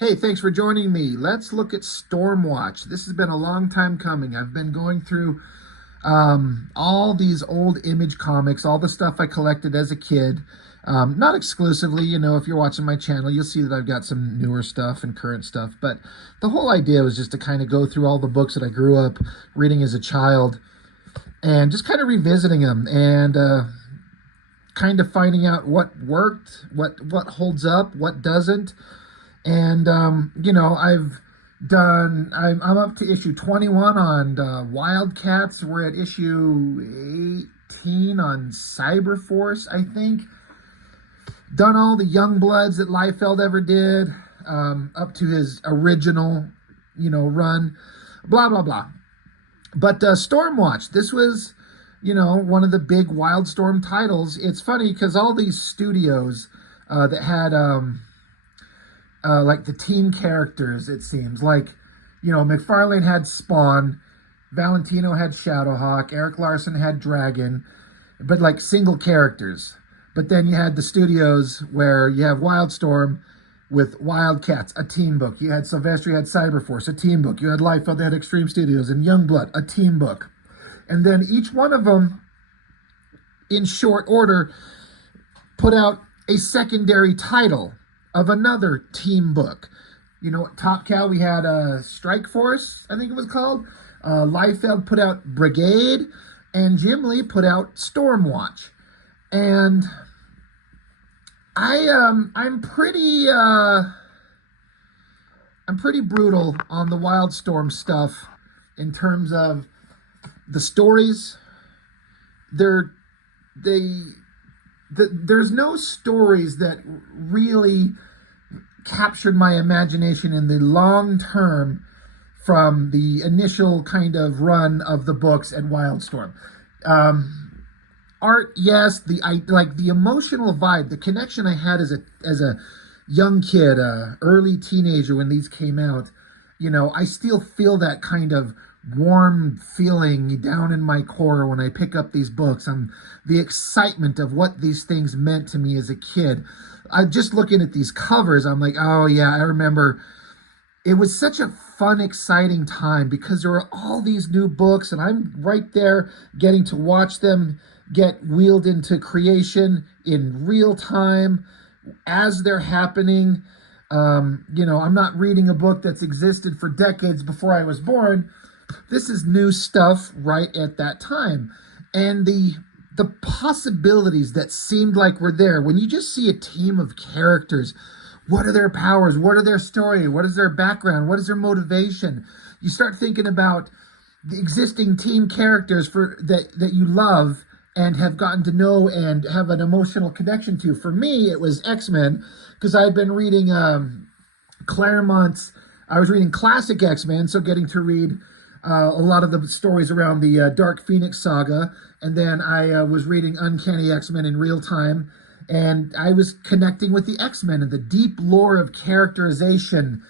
Hey, thanks for joining me. Let's look at Stormwatch. This has been a long time coming. I've been going through all these old Image comics, all the stuff I collected as a kid. Not exclusively, if you're watching my channel, you'll see that I've got some newer stuff and current stuff. But the whole idea was just to kind of go through all the books that I grew up reading as a child and just kind of revisiting them and kind of finding out what worked, what holds up, what doesn't. And, I'm up to issue 21 on WildC.A.T.S. We're at issue 18 on Cyberforce, I think. Done all the Young Bloods that Liefeld ever did, up to his original, run, blah, blah, blah. But Stormwatch, this was, one of the big Wildstorm titles. It's funny because all these studios that had... like the team characters, it seems like, McFarlane had Spawn, Valentino had Shadowhawk, Eric Larson had Dragon, but like single characters. But then you had the studios where you have Wildstorm with WildC.A.T.S, a team book. You had Silvestri had Cyberforce, a team book. You had Liefeld, they had Extreme Studios, and Youngblood, a team book. And then each one of them, in short order, put out a secondary title of another team book. Top Cow, we had Strike Force, I think it was called. Liefeld put out Brigade, and Jim Lee put out Stormwatch. And I'm pretty brutal on the Wildstorm stuff in terms of the stories. There's no stories that really captured my imagination in the long term from the initial kind of run of the books at Wildstorm. Art, yes, the emotional vibe, the connection I had as a young kid, early teenager when these came out, I still feel that kind of warm feeling down in my core when I pick up these books. The excitement of what these things meant to me as a kid. Just looking at these covers, I'm like, oh yeah, I remember. It was such a fun, exciting time because there were all these new books and I'm right there getting to watch them get wheeled into creation in real time as they're happening. I'm not reading a book that's existed for decades before I was born. This is new stuff right at that time. And the possibilities that seemed like were there, when you just see a team of characters, what are their powers? What are their story? What is their background? What is their motivation? You start thinking about the existing team characters that you love and have gotten to know and have an emotional connection to. For me, it was X-Men, because I'd been reading Claremont's, I was reading classic X-Men, so getting to read a lot of the stories around the Dark Phoenix saga. And then I was reading Uncanny X-Men in real time. And I was connecting with the X-Men and the deep lore of characterization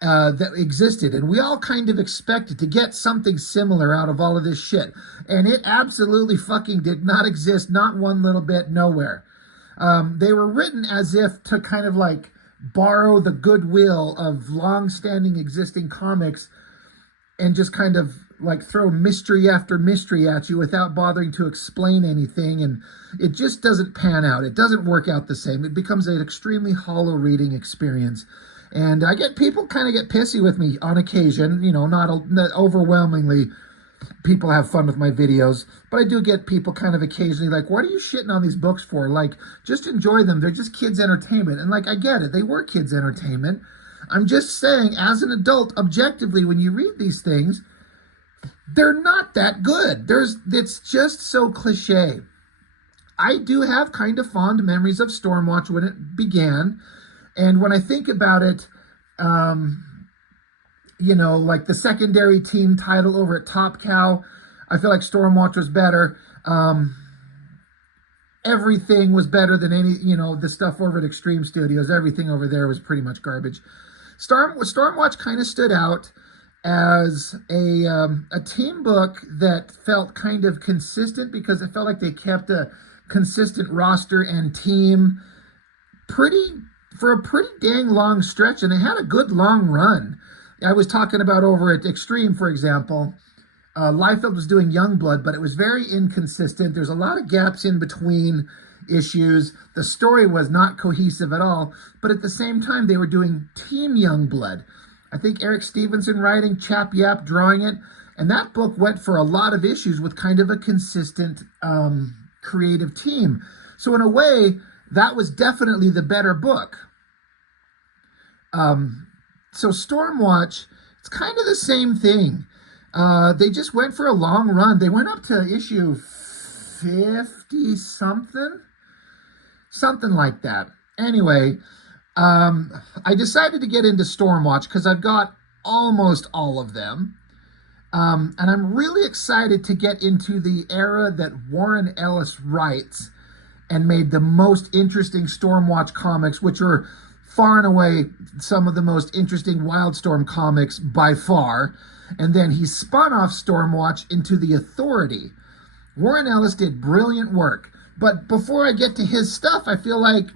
that existed. And we all kind of expected to get something similar out of all of this shit. And it absolutely fucking did not exist, not one little bit, nowhere. They were written as if to kind of like borrow the goodwill of long-standing existing comics and just kind of like throw mystery after mystery at you without bothering to explain anything. And it just doesn't pan out. It doesn't work out the same. It becomes an extremely hollow reading experience. And I get people kind of get pissy with me on occasion, not overwhelmingly. People have fun with my videos, but I do get people kind of occasionally like, what are you shitting on these books for? Like, just enjoy them. They're just kids' entertainment. And like, I get it. They were kids' entertainment. I'm just saying, as an adult, objectively, when you read these things, they're not that good. It's just so cliche. I do have kind of fond memories of Stormwatch when it began. And when I think about it, like the secondary team title over at Top Cow, I feel like Stormwatch was better. Everything was better than the stuff over at Extreme Studios. Everything over there was pretty much garbage. Stormwatch kind of stood out as a team book that felt kind of consistent because it felt like they kept a consistent roster and team pretty for a pretty dang long stretch, and they had a good long run. I was talking about over at Extreme, for example. Liefeld was doing Youngblood, but it was very inconsistent. There's a lot of gaps in between issues. The story was not cohesive at all, but at the same time, they were doing Team Youngblood. I think Eric Stevenson writing, Chap Yap drawing it, and that book went for a lot of issues with kind of a consistent creative team. So in a way, that was definitely the better book. So Stormwatch, it's kind of the same thing. They just went for a long run. They went up to issue 50-something, something like that. Anyway, I decided to get into Stormwatch because I've got almost all of them. And I'm really excited to get into the era that Warren Ellis writes and made the most interesting Stormwatch comics, which are far and away some of the most interesting Wildstorm comics by far. And then he spun off Stormwatch into The Authority. Warren Ellis did brilliant work. But before I get to his stuff, I feel like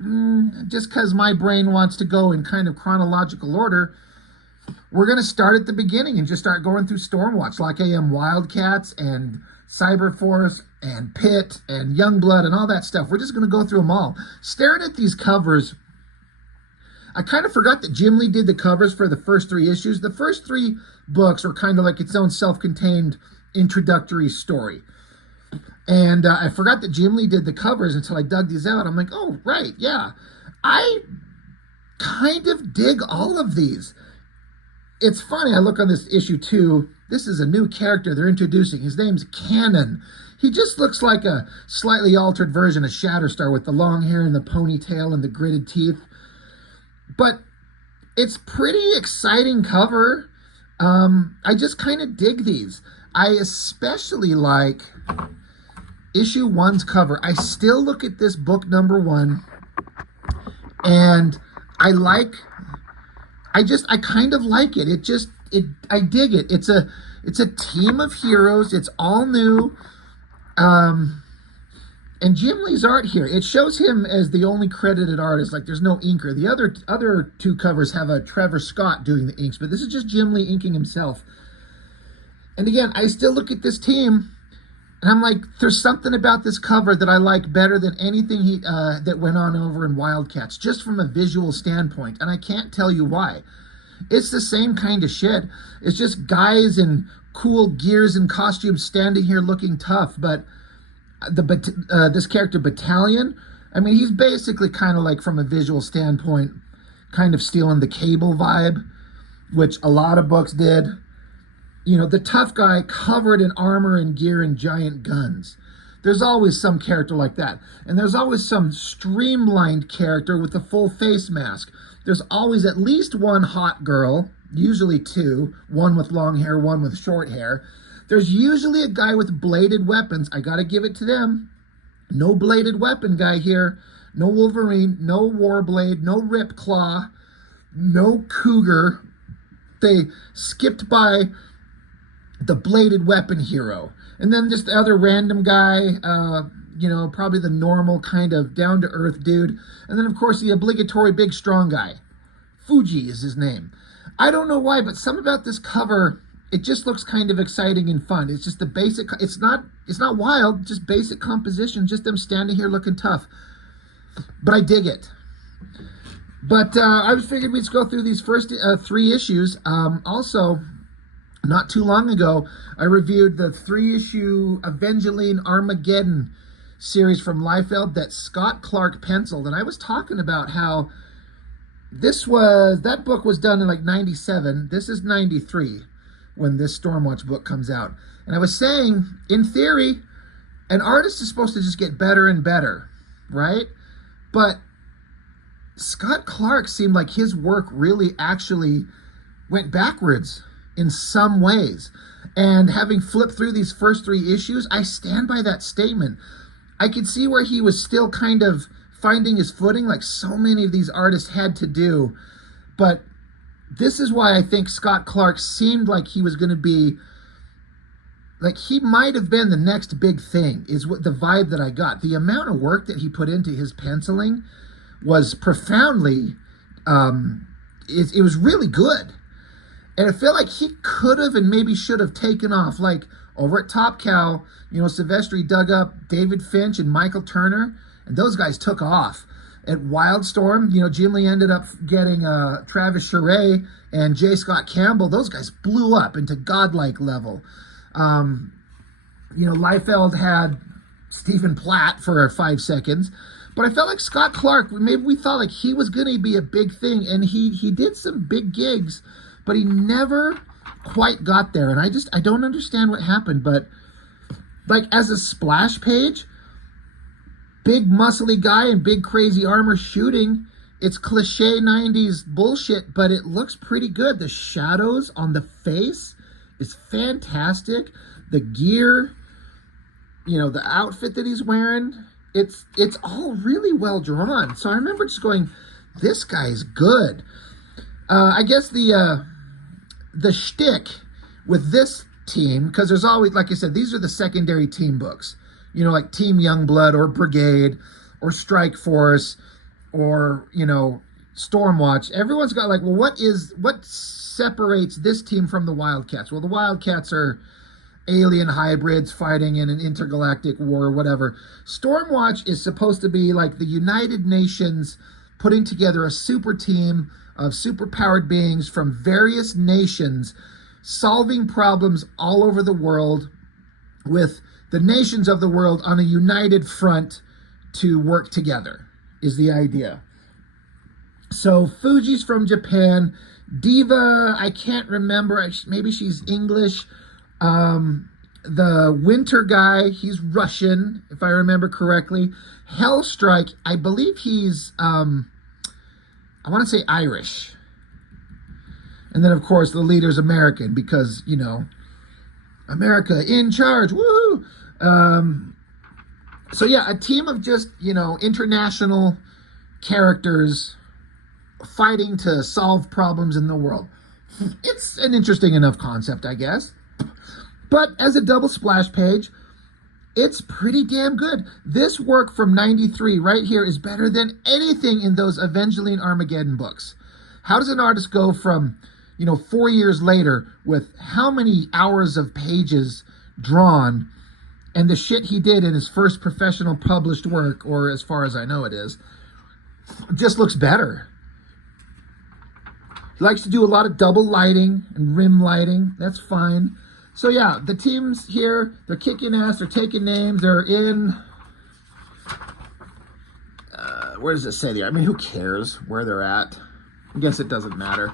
just because my brain wants to go in kind of chronological order, we're going to start at the beginning and just start going through Stormwatch like I am Wildcats and Cyberforce and Pit and Youngblood and all that stuff. We're just going to go through them all. Staring at these covers, I kind of forgot that Jim Lee did the covers for the first 3 issues. The first 3 books are kind of like its own self-contained introductory story. And I forgot that Jim Lee did the covers until I dug these out. I'm like, oh, right, yeah. I kind of dig all of these. It's funny, I look on this issue 2. This is a new character they're introducing. His name's Cannon. He just looks like a slightly altered version of Shatterstar with the long hair and the ponytail and the gritted teeth. But it's pretty exciting cover. I just kind of dig these. I especially like issue 1's cover. I still look at this book number 1 and I kind of like it. I dig it. It's a team of heroes. It's all new. And Jim Lee's art here, it shows him as the only credited artist. Like, there's no inker. The other 2 covers have a Trevor Scott doing the inks, but this is just Jim Lee inking himself. And again, I still look at this team, and I'm like, there's something about this cover that I like better than anything that went on over in Wildcats, just from a visual standpoint, and I can't tell you why. It's the same kind of shit. It's just guys in cool gears and costumes standing here looking tough, but this character Battalion, I mean, he's basically kind of like, from a visual standpoint, kind of stealing the Cable vibe, which a lot of books did. You know, the tough guy covered in armor and gear and giant guns. There's always some character like that. And there's always some streamlined character with a full face mask. There's always at least one hot girl, usually 2, one with long hair, one with short hair. There's usually a guy with bladed weapons. I gotta give it to them. No bladed weapon guy here. No Wolverine, no Warblade, no Ripclaw, no Cougar. They skipped by the bladed weapon hero. And then just the other random guy, probably the normal kind of down-to-earth dude. And then, of course, the obligatory big strong guy. Fuji is his name. I don't know why, but something about this cover, it just looks kind of exciting and fun. It's just the basic, it's not wild, just basic composition, just them standing here looking tough. But I dig it. But I figured we'd go through these first 3 issues. Also, not too long ago, I reviewed the 3-issue Evangeline Armageddon series from Liefeld that Scott Clark penciled. And I was talking about how that book was done in like 97. This is 93 when this Stormwatch book comes out. And I was saying, in theory, an artist is supposed to just get better and better, right? But Scott Clark seemed like his work really actually went backwards in some ways. And having flipped through these first 3 issues, I stand by that statement. I could see where he was still kind of finding his footing, like so many of these artists had to do. But this is why I think Scott Clark seemed like he was going to be, like he might have been the next big thing, is what the vibe that I got. The amount of work that he put into his penciling was profoundly it was really good. And I feel like he could have and maybe should have taken off. Like over at Top Cow, Silvestri dug up David Finch and Michael Turner, and those guys took off. At Wildstorm, Jim Lee ended up getting Travis Charest and J. Scott Campbell. Those guys blew up into godlike level. Liefeld had Stephen Platt for 5 seconds. But I felt like Scott Clark, maybe we thought like he was going to be a big thing, and he did some big gigs, but he never quite got there. And I don't understand what happened, but like as a splash page, big muscly guy in big crazy armor shooting, it's cliche 90s bullshit, but it looks pretty good. The shadows on the face is fantastic. The gear, the outfit that he's wearing, it's all really well drawn. So I remember just going, this guy's good. I guess the shtick with this team, because there's always, like I said, these are the secondary team books. Like Team Youngblood or Brigade or Strike Force or, Stormwatch. Everyone's got like, well, what separates this team from the Wildcats? Well, the Wildcats are alien hybrids fighting in an intergalactic war or whatever. Stormwatch is supposed to be like the United Nations putting together a super team of superpowered beings from various nations solving problems all over the world with the nations of the world on a united front to work together, is the idea. So Fuji's from Japan. Diva, I can't remember. Maybe she's English. The Winter guy, he's Russian, if I remember correctly. Hellstrike, I believe he's, I want to say Irish. And then, of course, the leader's American because, America in charge, woo! So yeah, a team of just, international characters fighting to solve problems in the world. It's an interesting enough concept, I guess. But as a double splash page, it's pretty damn good. This work from 93 right here is better than anything in those Evangeline Armageddon books. How does an artist go from, 4 years later with how many hours of pages drawn and the shit he did in his first professional published work, or as far as I know it is, just looks better. He likes to do a lot of double lighting and rim lighting. That's fine. So yeah, the teams here, they're kicking ass, they're taking names, they're in, where does it say there? I mean, who cares where they're at? I guess it doesn't matter.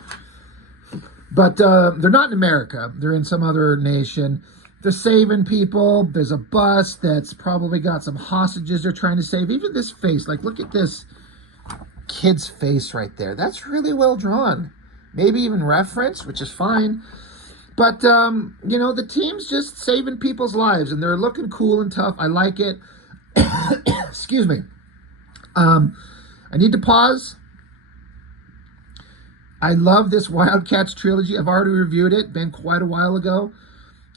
But they're not in America. They're in some other nation. They're saving people. There's a bus that's probably got some hostages they're trying to save. Even this face, like look at this kid's face right there. That's really well drawn. Maybe even reference, which is fine. But, the team's just saving people's lives, and they're looking cool and tough. I like it. Excuse me. I need to pause. I love this WildC.A.T.S trilogy. I've already reviewed it. Been quite a while ago.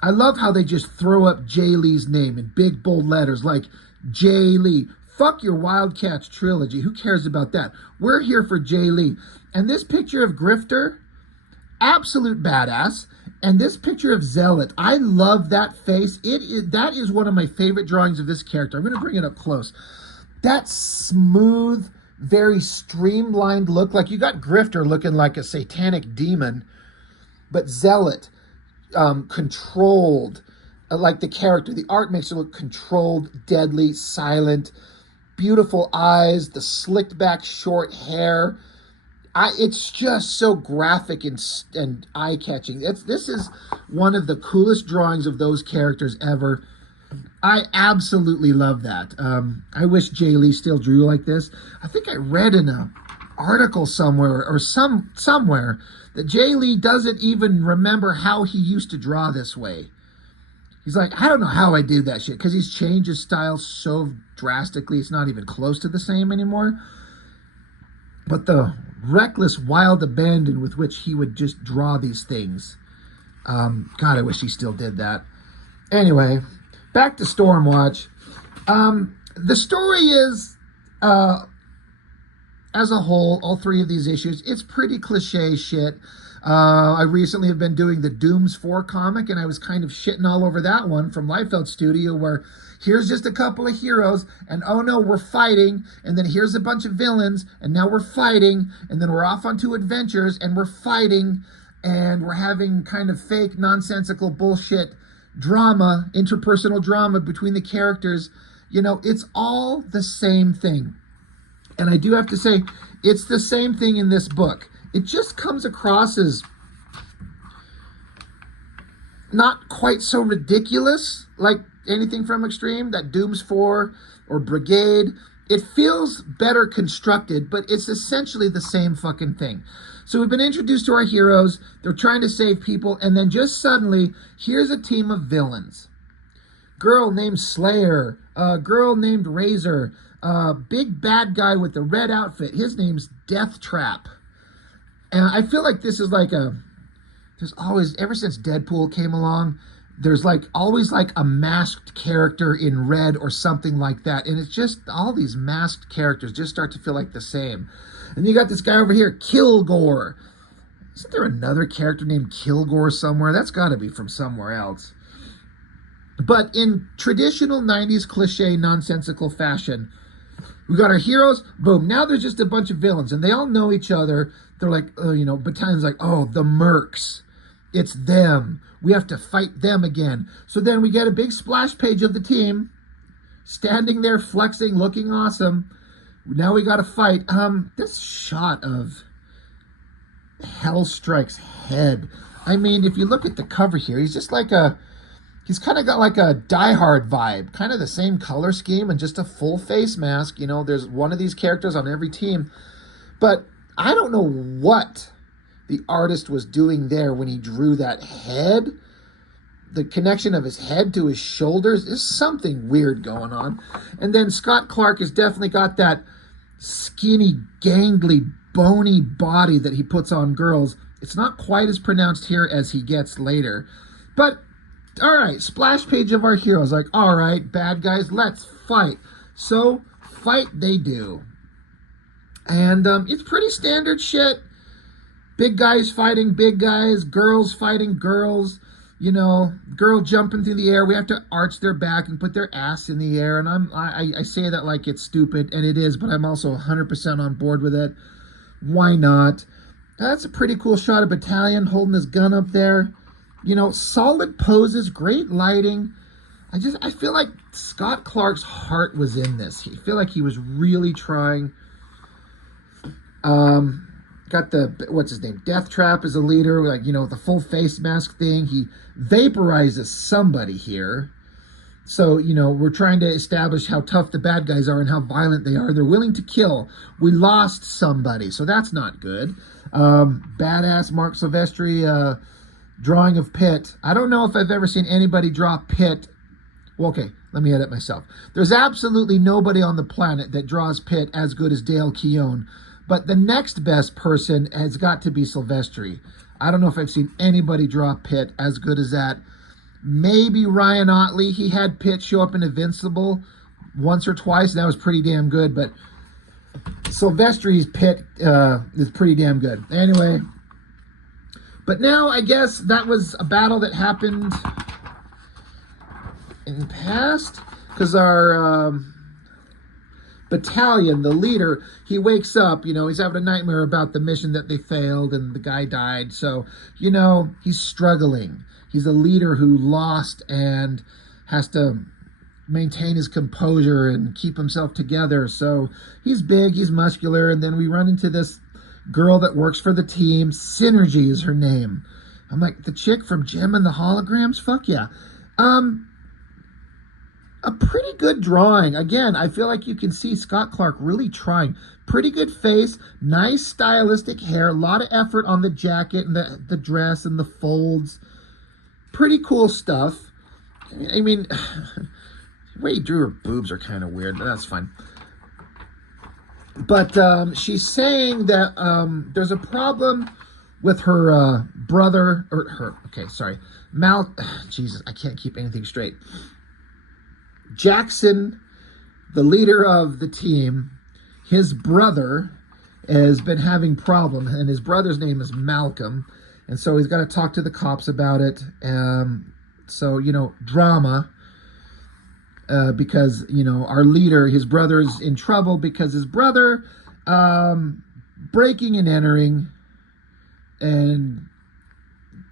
I love how they just throw up Jay Lee's name in big, bold letters like Jay Lee. Fuck your WildC.A.T.S trilogy. Who cares about that? We're here for Jay Lee. And this picture of Grifter, absolute badass. And this picture of Zealot, I love that face. That is one of my favorite drawings of this character. I'm going to bring it up close. That smooth, very streamlined look. Like you got Grifter looking like a satanic demon, but Zealot, controlled, like the character. The art makes it look controlled, deadly, silent, beautiful eyes, the slicked back short hair. It's just so graphic and eye-catching. This is one of the coolest drawings of those characters ever. I absolutely love that. I wish Jay Lee still drew like this. I think I read in an article somewhere or somewhere that Jay Lee doesn't even remember how he used to draw this way. He's like, I don't know how I do that shit, because he's changed his style so drastically, it's not even close to the same anymore. But the reckless, wild abandon with which he would just draw these things. God, I wish he still did that. Anyway, back to Stormwatch. The story is as a whole, all three of these issues, it's pretty cliche shit. I recently have been doing the Dooms 4 comic, and I was kind of shitting all over that one from Liefeld Studio, where here's just a couple of heroes, and oh no, we're fighting, and then here's a bunch of villains, and now we're fighting, and then we're off on two adventures, and we're fighting, and we're having kind of fake, nonsensical bullshit drama, interpersonal drama between the characters. You know, it's all the same thing. And I do have to say, it's the same thing in this book. It just comes across as not quite so ridiculous like anything from Extreme, that Dooms 4 or Brigade. It feels better constructed, but it's essentially the same fucking thing. So we've been introduced to our heroes. They're trying to save people, and then just suddenly, here's a team of villains. Girl named Slayer, girl named Razor, big bad guy with the red outfit. His name's Death Trap. And I feel like this is like there's always, ever since Deadpool came along, there's like always like a masked character in red or something like that. And it's just all these masked characters just start to feel like the same. And you got this guy over here, Kilgore. Isn't there another character named Kilgore somewhere? That's got to be from somewhere else. But in traditional 90s cliche, nonsensical fashion, we got our heroes, boom, now there's just a bunch of villains, and they all know each other. They're like, you know, Battalion's like, oh, the Mercs. It's them. We have to fight them again. So then we get a big splash page of the team, standing there, flexing, looking awesome. Now we got to fight. This shot of Hellstrike's head. I mean, if you look at the cover here, he's just like he's kind of got like a Die Hard vibe, kind of the same color scheme and just a full face mask. You know, there's one of these characters on every team. But I don't know what the artist was doing there when he drew that head. The connection of his head to his shoulders is something weird going on. And then Scott Clark has definitely got that skinny, gangly, bony body that he puts on girls. It's not quite as pronounced here as he gets later. But all right, splash page of our heroes. Like, all right, bad guys, let's fight. So, fight they do. And it's pretty standard shit. Big guys fighting big guys, girls fighting girls. You know, girl jumping through the air. We have to arch their back and put their ass in the air. And I say that like it's stupid, and it is, but I'm also 100% on board with it. Why not? That's a pretty cool shot of Battalion holding his gun up there. You know, solid poses, great lighting. I feel like Scott Clark's heart was in this. I feel like he was really trying. Got the, what's his name? Death Trap is a leader, like, you know, the full face mask thing. He vaporizes somebody here. So, you know, we're trying to establish how tough the bad guys are and how violent they are. They're willing to kill. We lost somebody, so that's not good. Badass Mark Silvestri, drawing of Pitt. I don't know if I've ever seen anybody draw Pitt. Well, okay, let me edit myself. There's absolutely nobody on the planet that draws Pitt as good as Dale Keown. But the next best person has got to be Silvestri. I don't know if I've seen anybody draw Pitt as good as that. Maybe Ryan Otley. He had Pitt show up in Invincible once or twice. That was pretty damn good. But Silvestri's Pitt is pretty damn good. Anyway. But now, I guess that was a battle that happened in the past. Because our Battalion, the leader, he wakes up, you know, he's having a nightmare about the mission that they failed and the guy died. So, you know, he's struggling. He's a leader who lost and has to maintain his composure and keep himself together. So he's big, he's muscular, and then we run into this girl that works for the team. Synergy is her name. I'm like, the chick from Gem and the Holograms? Fuck yeah. A pretty good drawing. Again, I feel like you can see Scott Clark really trying. Pretty good face, nice stylistic hair, a lot of effort on the jacket and the dress and the folds. Pretty cool stuff. I mean, the way he drew her boobs are kind of weird, but that's fine. But she's saying that there's a problem with her brother, or her, okay, sorry. Jesus, I can't keep anything straight. Jackson, the leader of the team, his brother has been having problems, and his brother's name is Malcolm, and so he's got to talk to the cops about it. So, you know, drama, because, you know, our leader, his brother's in trouble because his brother breaking and entering and,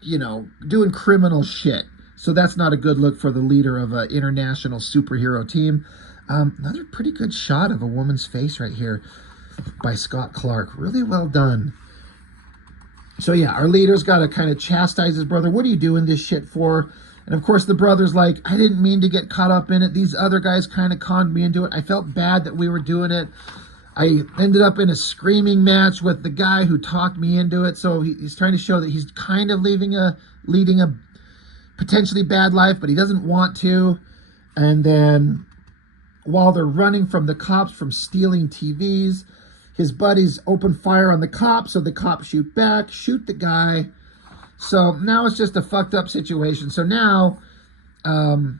you know, doing criminal shit. So that's not a good look for the leader of an international superhero team. Another pretty good shot of a woman's face right here by Scott Clark. Really well done. So yeah, our leader's got to kind of chastise his brother. What are you doing this shit for? And of course the brother's like, I didn't mean to get caught up in it. These other guys kind of conned me into it. I felt bad that we were doing it. I ended up in a screaming match with the guy who talked me into it. So he's trying to show that he's kind of leading a potentially bad life, but he doesn't want to. And then while they're running from the cops from stealing TVs, his buddies open fire on the cops, so the cops shoot back, shoot the guy. So now it's just a fucked up situation. So now the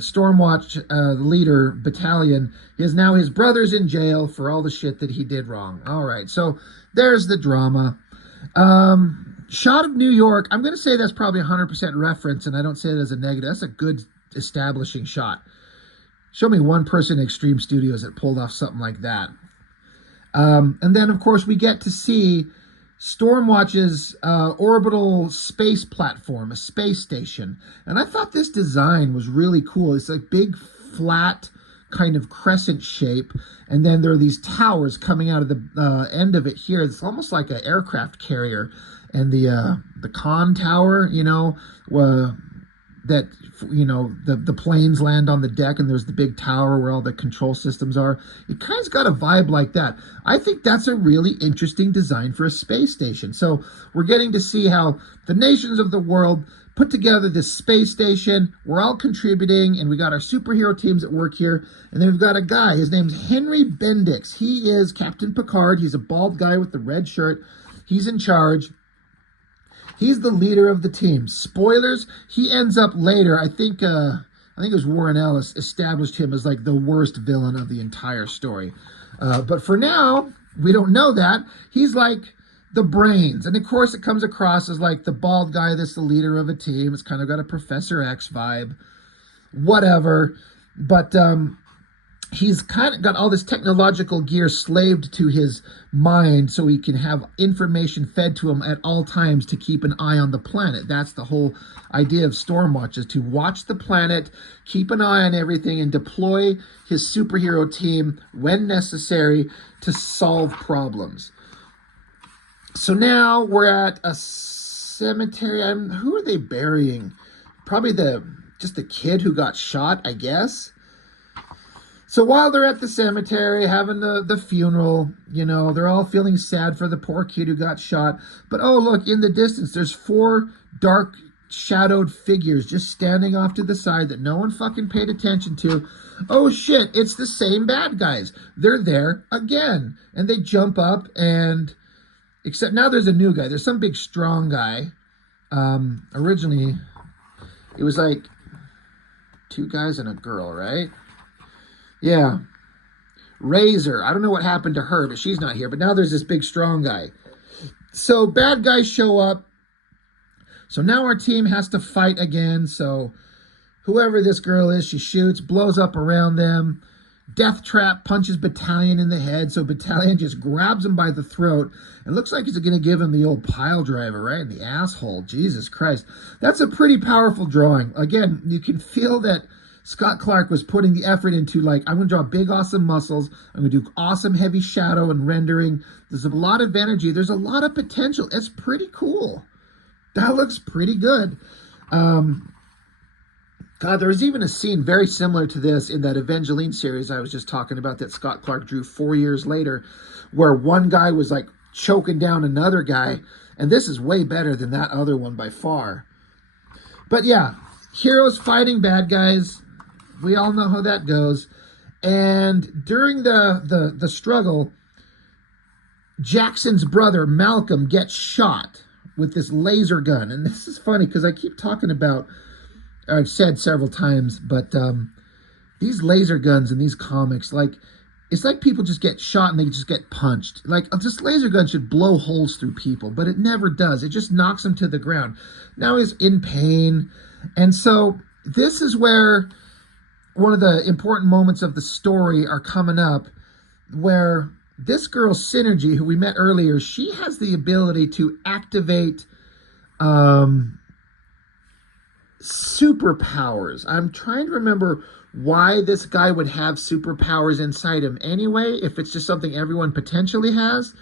Stormwatch leader, Battalion, is now his brother's in jail for all the shit that he did wrong. All right, so there's the drama. Shot of New York, I'm going to say that's probably 100% reference, and I don't say it as a negative. That's a good establishing shot. Show me one person in Extreme Studios that pulled off something like that. And then, of course, we get to see Stormwatch's orbital space platform, a space station. And I thought this design was really cool. It's like big, flat, kind of crescent shape. And then there are these towers coming out of the end of it here. It's almost like an aircraft carrier. And the con tower, you know, that, you know, the planes land on the deck and there's the big tower where all the control systems are. It kind of got a vibe like that. I think that's a really interesting design for a space station. So we're getting to see how the nations of the world put together this space station. We're all contributing, and we got our superhero teams at work here. And then we've got a guy. His name's Henry Bendix. He is Captain Picard. He's a bald guy with the red shirt. He's in charge. He's the leader of the team. Spoilers, he ends up later, I think it was Warren Ellis established him as like the worst villain of the entire story. But for now, we don't know that. He's like the brains. And of course it comes across as like the bald guy that's the leader of a team. It's kind of got a Professor X vibe. Whatever. But he's kind of got all this technological gear slaved to his mind so he can have information fed to him at all times to keep an eye on the planet. That's the whole idea of Stormwatch, is to watch the planet, keep an eye on everything, and deploy his superhero team when necessary to solve problems. So now we're at a cemetery. Who are they burying? Probably just the kid who got shot, I guess. So while they're at the cemetery having the funeral, you know, they're all feeling sad for the poor kid who got shot. But oh, look, in the distance, there's 4 dark shadowed figures just standing off to the side that no one fucking paid attention to. Oh shit, it's the same bad guys. They're there again. And they jump up and, except now there's a new guy. There's some big strong guy. Originally, it was like 2 guys and a girl, right? Yeah. Razor. I don't know what happened to her, but she's not here. But now there's this big strong guy. So bad guys show up. So now our team has to fight again. So whoever this girl is, she shoots, blows up around them. Death Trap punches Battalion in the head. So Battalion just grabs him by the throat. It looks like he's going to give him the old pile driver right in the asshole. Jesus Christ. That's a pretty powerful drawing. Again, you can feel that Scott Clark was putting the effort into, like, I'm going to draw big, awesome muscles. I'm going to do awesome, heavy shadow and rendering. There's a lot of energy. There's a lot of potential. It's pretty cool. That looks pretty good. God, there's even a scene very similar to this in that Evangeline series I was just talking about that Scott Clark drew 4 years later, where one guy was, like, choking down another guy. And this is way better than that other one by far. But, yeah, heroes fighting bad guys. We all know how that goes. And during the struggle, Jackson's brother, Malcolm, gets shot with this laser gun. And this is funny because I keep talking about, I've said several times, but these laser guns in these comics, like, it's like people just get shot and they just get punched. Like, this laser gun should blow holes through people, but it never does. It just knocks him to the ground. Now he's in pain. And so this is where one of the important moments of the story are coming up, where this girl, Synergy, who we met earlier, she has the ability to activate superpowers. I'm trying to remember why this guy would have superpowers inside him anyway, if it's just something everyone potentially has.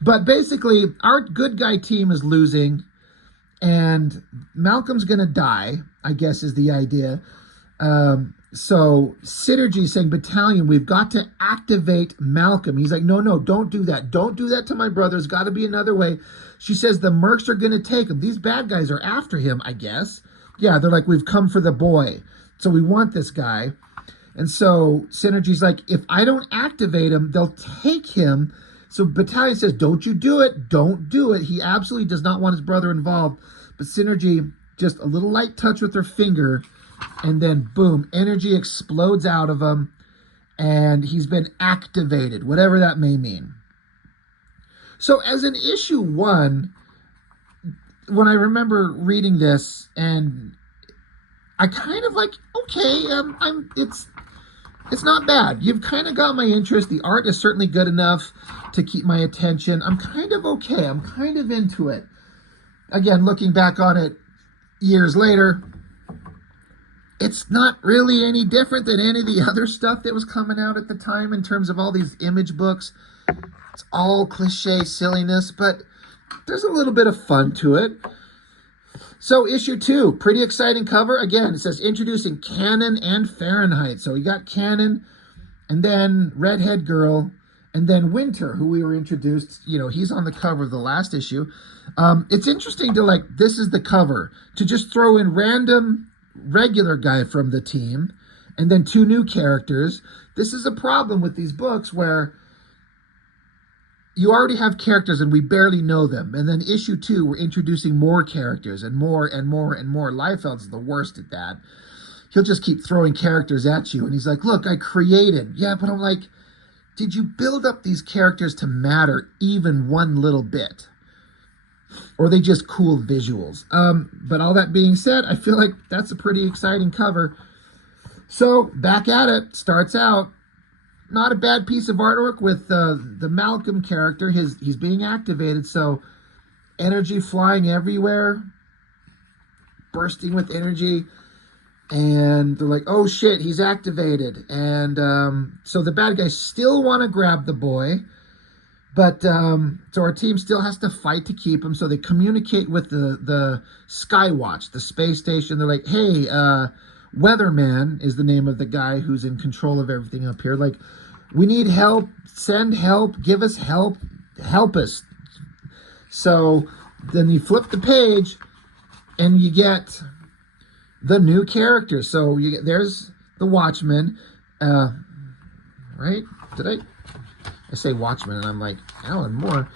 But basically, our good guy team is losing, and Malcolm's going to die, I guess is the idea. So Synergy saying, Battalion, we've got to activate Malcolm. He's like, no, don't do that. Don't do that to my brother. There's got to be another way. She says the mercs are going to take him. These bad guys are after him, I guess. Yeah, they're like, we've come for the boy. So we want this guy. And so Synergy's like, if I don't activate him, they'll take him. So Battalion says, don't you do it. Don't do it. He absolutely does not want his brother involved. But Synergy, just a little light touch with her finger, and then boom, energy explodes out of him, and he's been activated, whatever that may mean. So as an issue 1, when I remember reading this, and I kind of like, okay, it's not bad. You've kind of got my interest. The art is certainly good enough to keep my attention. I'm kind of okay. I'm kind of into it. Again, looking back on it years later, it's not really any different than any of the other stuff that was coming out at the time in terms of all these image books. It's all cliche silliness, but there's a little bit of fun to it. So issue 2, pretty exciting cover. Again, it says introducing Cannon and Fahrenheit. So we got Cannon, and then Redhead Girl, and then Winter, who we were introduced. You know, he's on the cover of the last issue. It's interesting to, like, this is the cover, to just throw in random regular guy from the team and then 2 new characters. This is a problem with these books where you already have characters and we barely know them. And then issue 2, we're introducing more characters and more and more and more. Liefeld's the worst at that. He'll just keep throwing characters at you. And he's like, look, I created. Yeah, but I'm like, did you build up these characters to matter even one little bit? Or are they just cool visuals? But all that being said, I feel like that's a pretty exciting cover. So Back at It starts out. Not a bad piece of artwork with the Malcolm character. He's being activated, so energy flying everywhere, bursting with energy, and they're like, oh shit, he's activated. And so the bad guys still want to grab the boy, but so our team still has to fight to keep him. So they communicate with the Skywatch, the space station. They're like, hey, Weatherman is the name of the guy who's in control of everything up here. Like, we need help, send help, give us help, help us. So then you flip the page and you get the new characters. So you get, there's the Watchman, right? Did I say Watchman and I'm like, Alan Moore.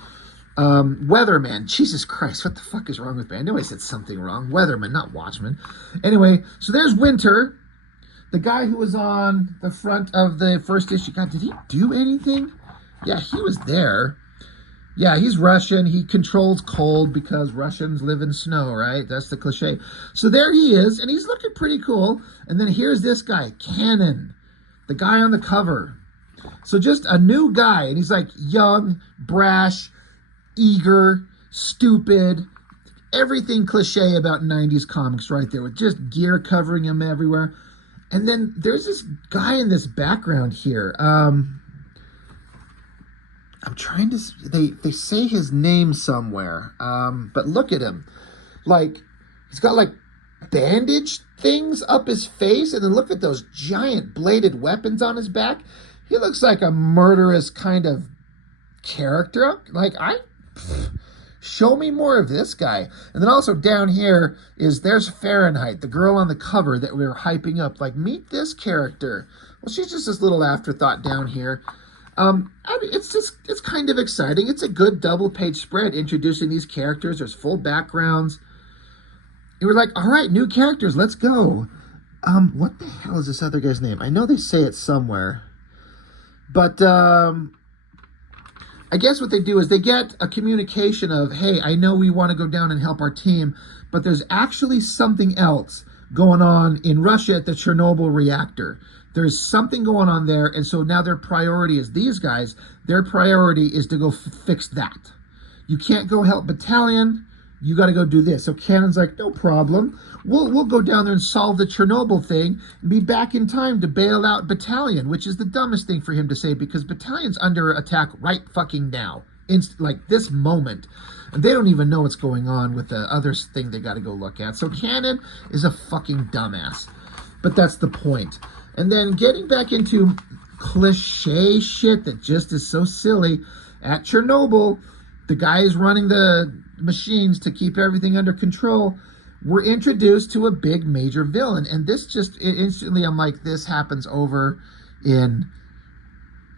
Weatherman. Jesus Christ, what the fuck is wrong with me? I know I said something wrong. Weatherman, not Watchman. Anyway, so there's Winter, the guy who was on the front of the first issue. God, did he do anything? Yeah, he was there. Yeah, he's Russian. He controls cold because Russians live in snow, right? That's the cliche. So there he is, and he's looking pretty cool. And then here's this guy, Cannon, the guy on the cover. So just a new guy, and he's like young, brash, eager, stupid, everything cliche about 90s comics right there, with just gear covering him everywhere. And then there's this guy in this background here. I'm trying to, they say his name somewhere, but look at him. Like, he's got like bandage things up his face, and then look at those giant bladed weapons on his back. He looks like a murderous kind of character. Like, show me more of this guy. And then also down here there's Fahrenheit, the girl on the cover that we were hyping up. Like, meet this character. Well, she's just this little afterthought down here. I mean, it's kind of exciting. It's a good double-page spread introducing these characters. There's full backgrounds. You were like, all right, new characters, let's go. What the hell is this other guy's name? I know they say it somewhere. But I guess what they do is they get a communication of, hey, I know we want to go down and help our team, but there's actually something else going on in Russia at the Chernobyl reactor. There's something going on there, and so now their priority is these guys. Their priority is to go fix that. You can't go help Battalion. You got to go do this. So Cannon's like, no problem. We'll go down there and solve the Chernobyl thing and be back in time to bail out Battalion, which is the dumbest thing for him to say because Battalion's under attack right fucking now, like this moment. And they don't even know what's going on with the other thing they got to go look at. So Cannon is a fucking dumbass. But that's the point. And then getting back into cliche shit that just is so silly. At Chernobyl, the guy is running the machines to keep everything under control. We're introduced to a big major villain, and this just instantly, I'm like, this happens over in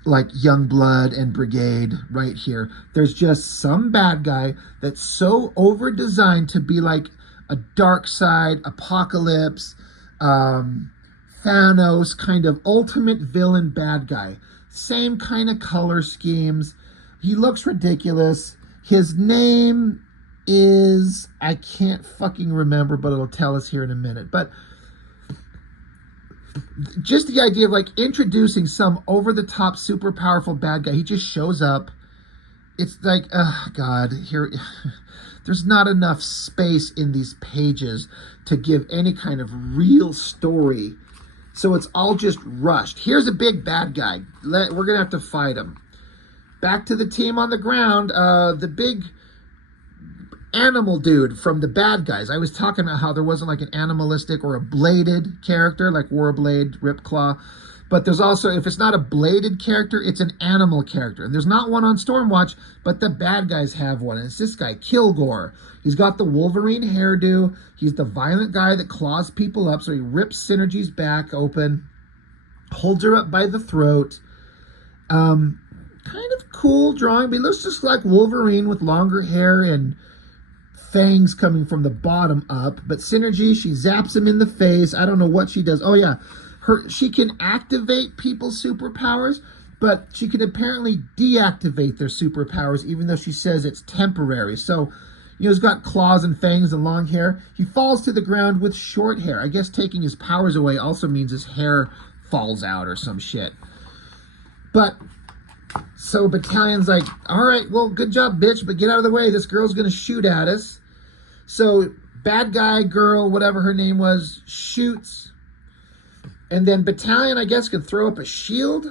like Youngblood and Brigade right here. There's just some bad guy that's so over designed to be like a dark side apocalypse, Thanos kind of ultimate villain bad guy. Same kind of color schemes. He looks ridiculous. His name is, I can't fucking remember, but it'll tell us here in a minute. But just the idea of like introducing some over-the-top, super powerful bad guy. He just shows up. It's like, oh God, here, there's not enough space in these pages to give any kind of real story. So it's all just rushed. Here's a big bad guy. We're going to have to fight him. Back to the team on the ground. The big animal dude from the bad guys. I was talking about how there wasn't like an animalistic or a bladed character like Warblade, Ripclaw. But there's also, if it's not a bladed character, it's an animal character. And there's not one on Stormwatch, but the bad guys have one. And it's this guy, Kilgore. He's got the Wolverine hairdo. He's the violent guy that claws people up. So he rips Synergy's back open, holds her up by the throat. Kind of cool drawing, but he looks just like Wolverine with longer hair and fangs coming from the bottom up. But Synergy, she zaps him in the face. I don't know what she does. Oh yeah, she can activate people's superpowers, but she can apparently deactivate their superpowers, even though she says it's temporary. So, you know, he's got claws and fangs and long hair. He falls to the ground with short hair. I guess taking his powers away also means his hair falls out or some shit. But so Battalion's like, all right, well, good job, bitch, but get out of the way. This girl's going to shoot at us. So bad guy, girl, whatever her name was, shoots. And then Battalion, I guess, can throw up a shield.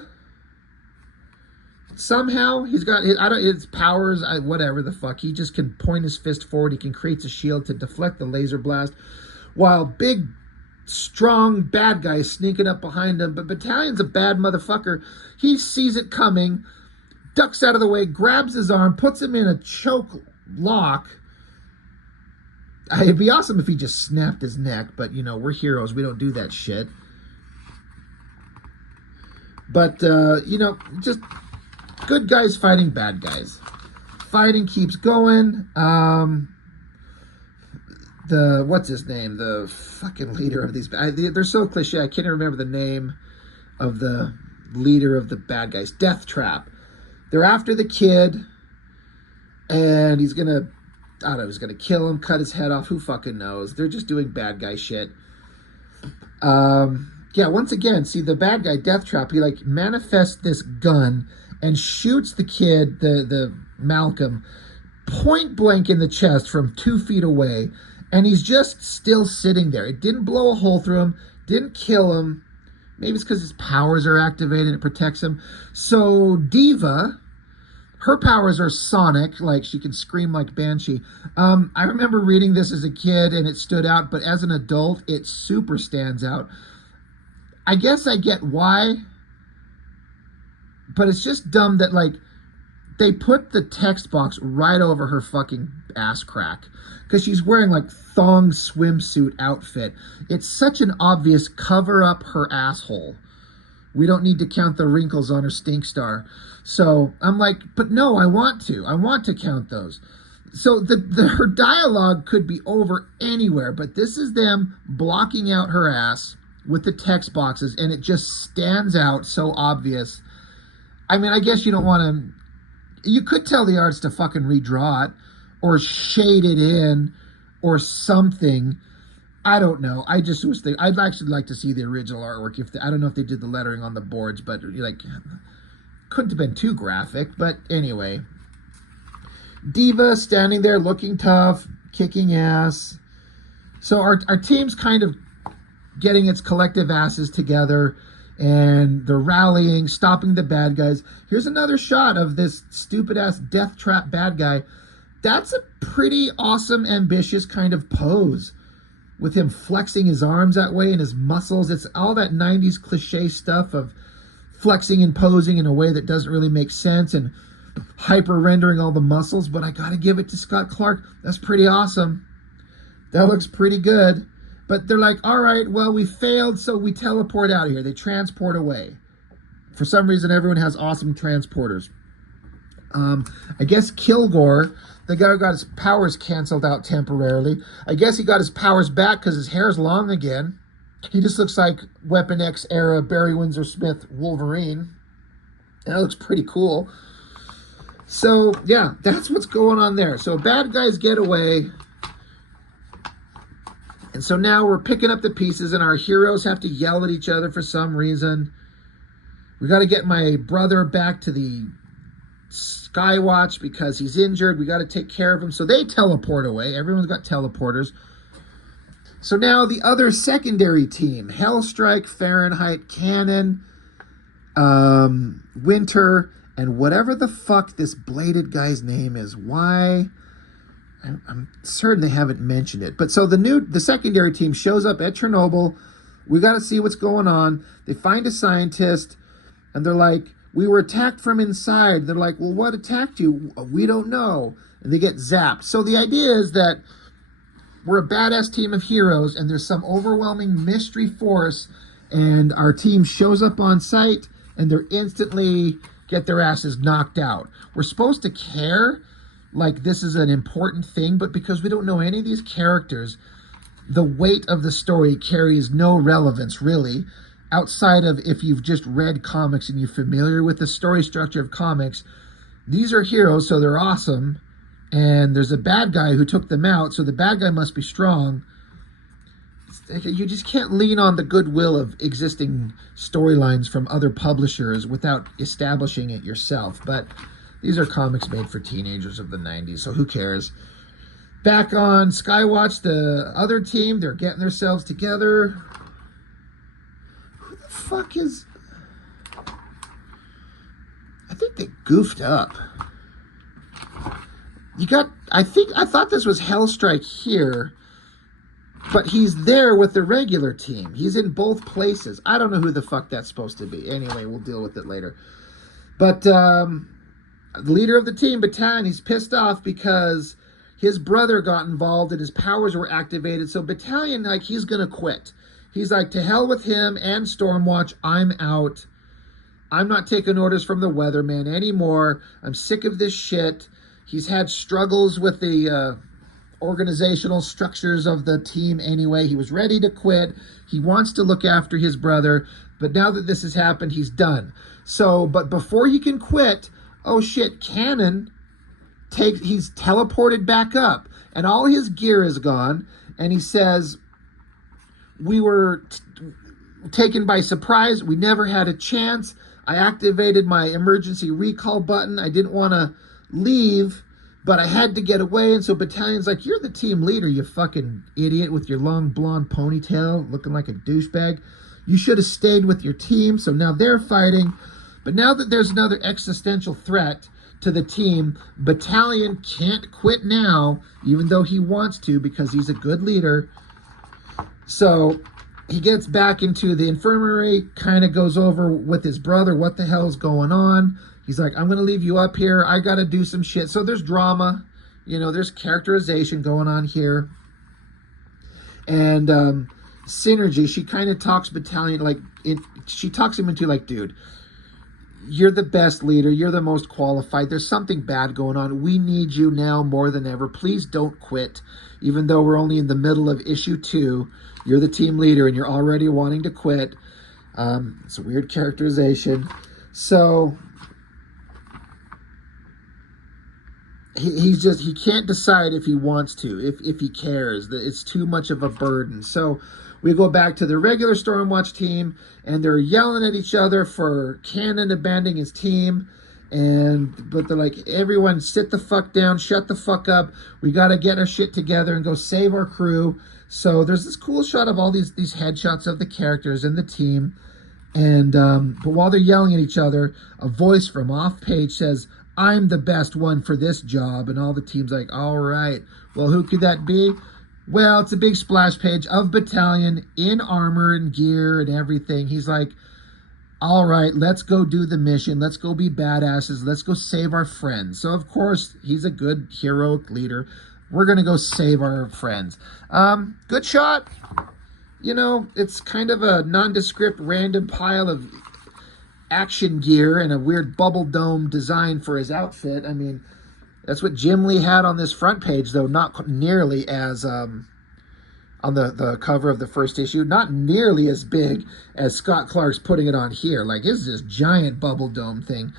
Somehow he's got, his powers, whatever the fuck. He just can point his fist forward. He can create a shield to deflect the laser blast. While big, strong bad guy sneaking up behind him. But Battalion's a bad motherfucker. He sees it coming, ducks out of the way, grabs his arm, puts him in a choke lock. It'd be awesome if he just snapped his neck, but, you know, we're heroes. We don't do that shit. But, you know, just good guys fighting bad guys. Fighting keeps going. What's his name? The fucking leader of these. They're so cliche. I can't even remember the name of the leader of the bad guys. Death Trap. They're after the kid, and he's gonna, I don't know, he's gonna kill him, cut his head off. Who fucking knows? They're just doing bad guy shit. Yeah, once again, see the bad guy, Death Trap, he like manifests this gun and shoots the kid, the Malcolm, point blank in the chest from 2 feet away. And he's just still sitting there. It didn't blow a hole through him, didn't kill him. Maybe it's because his powers are activated and it protects him. So Diva, her powers are sonic, like she can scream like Banshee. I remember reading this as a kid and it stood out, but as an adult, it super stands out. I guess I get why, but it's just dumb that like they put the text box right over her fucking ass crack because she's wearing like thong swimsuit outfit. It's such an obvious cover up her asshole. We don't need to count the wrinkles on her stink star. So I'm like, but no, I want to count those. So her dialogue could be over anywhere, but this is them blocking out her ass with the text boxes, and it just stands out so obvious. I mean, I guess you don't want to... You could tell the artist to fucking redraw it or shade it in or something. I don't know. I just was thinking, I'd actually like to see the original artwork. I don't know if they did the lettering on the boards, but like, couldn't have been too graphic. But anyway, Diva standing there looking tough, kicking ass. So our team's kind of getting its collective asses together, and they're rallying, stopping the bad guys. Here's another shot of this stupid-ass death trap bad guy. That's a pretty awesome, ambitious kind of pose, with him flexing his arms that way and his muscles. It's all that 90s cliche stuff of flexing and posing in a way that doesn't really make sense and hyper-rendering all the muscles, but I gotta give it to Scott Clark. That's pretty awesome. That looks pretty good. But they're like, all right, well, we failed, so we teleport out of here. They transport away. For some reason, everyone has awesome transporters. I guess Kilgore, the guy who got his powers canceled out temporarily, I guess he got his powers back because his hair's long again. He just looks like Weapon X era Barry Windsor Smith Wolverine. And that looks pretty cool. So, yeah, that's what's going on there. So bad guys get away. And so now we're picking up the pieces, and our heroes have to yell at each other for some reason. We got to get my brother back to the Skywatch because he's injured. We got to take care of him. So they teleport away. Everyone's got teleporters. So now the other secondary team, Hellstrike, Fahrenheit, Cannon, Winter, and whatever the fuck this bladed guy's name is. Why? I'm certain they haven't mentioned it. But so the secondary team shows up at Chernobyl. We got to see what's going on. They find a scientist, and they're like, we were attacked from inside. They're like, well, what attacked you? We don't know. And they get zapped. So the idea is that we're a badass team of heroes, and there's some overwhelming mystery force, and our team shows up on site, and they're instantly get their asses knocked out. We're supposed to care like this is an important thing, but because we don't know any of these characters, the weight of the story carries no relevance, really, outside of if you've just read comics and you're familiar with the story structure of comics. These are heroes, so they're awesome, and there's a bad guy who took them out, so the bad guy must be strong. You just can't lean on the goodwill of existing storylines from other publishers without establishing it yourself, but these are comics made for teenagers of the 90s, so who cares? Back on Skywatch, the other team, they're getting themselves together. Who the fuck is... I think they goofed up. I thought this was Hellstrike here, but he's there with the regular team. He's in both places. I don't know who the fuck that's supposed to be. Anyway, we'll deal with it later. But, the leader of the team, Battalion, he's pissed off because his brother got involved and his powers were activated. So Battalion, like, he's going to quit. He's like, to hell with him and Stormwatch. I'm out. I'm not taking orders from the weatherman anymore. I'm sick of this shit. He's had struggles with the organizational structures of the team anyway. He was ready to quit. He wants to look after his brother. But now that this has happened, he's done. So, but before he can quit... Oh shit, Cannon, he's teleported back up, and all his gear is gone, and he says, we were taken by surprise, we never had a chance, I activated my emergency recall button, I didn't want to leave, but I had to get away, and so Battalion's like, you're the team leader, you fucking idiot with your long blonde ponytail, looking like a douchebag, you should have stayed with your team, so now they're fighting. But now that there's another existential threat to the team, Battalion can't quit now, even though he wants to because he's a good leader. So he gets back into the infirmary, kind of goes over with his brother what the hell's going on. He's like, I'm going to leave you up here. I got to do some shit. So there's drama. You know, there's characterization going on here. And Synergy, she kind of talks Battalion, like, she talks him into, like, dude, you're the best leader. You're the most qualified. There's something bad going on. We need you now more than ever. Please don't quit. Even though we're only in the middle of issue 2, you're the team leader and you're already wanting to quit. It's a weird characterization. So he can't decide if he wants to, if he cares. It's too much of a burden. So we go back to the regular Stormwatch team, and they're yelling at each other for Cannon abandoning his team. But they're like, everyone sit the fuck down, shut the fuck up. We got to get our shit together and go save our crew. So there's this cool shot of all these headshots of the characters and the team. And but while they're yelling at each other, a voice from off page says, "I'm the best one for this job." And all the team's like, all right, well, who could that be? Well, it's a big splash page of Battalion in armor and gear and everything. He's like, all right, let's go do the mission. Let's go be badasses. Let's go save our friends. So, of course, he's a good heroic leader. We're going to go save our friends. Good shot. You know, it's kind of a nondescript random pile of action gear and a weird bubble dome design for his outfit. I mean, that's what Jim Lee had on this front page, though not nearly as... on the cover of the first issue, not nearly as big as Scott Clark's putting it on here. Like, it's this giant bubble dome thing.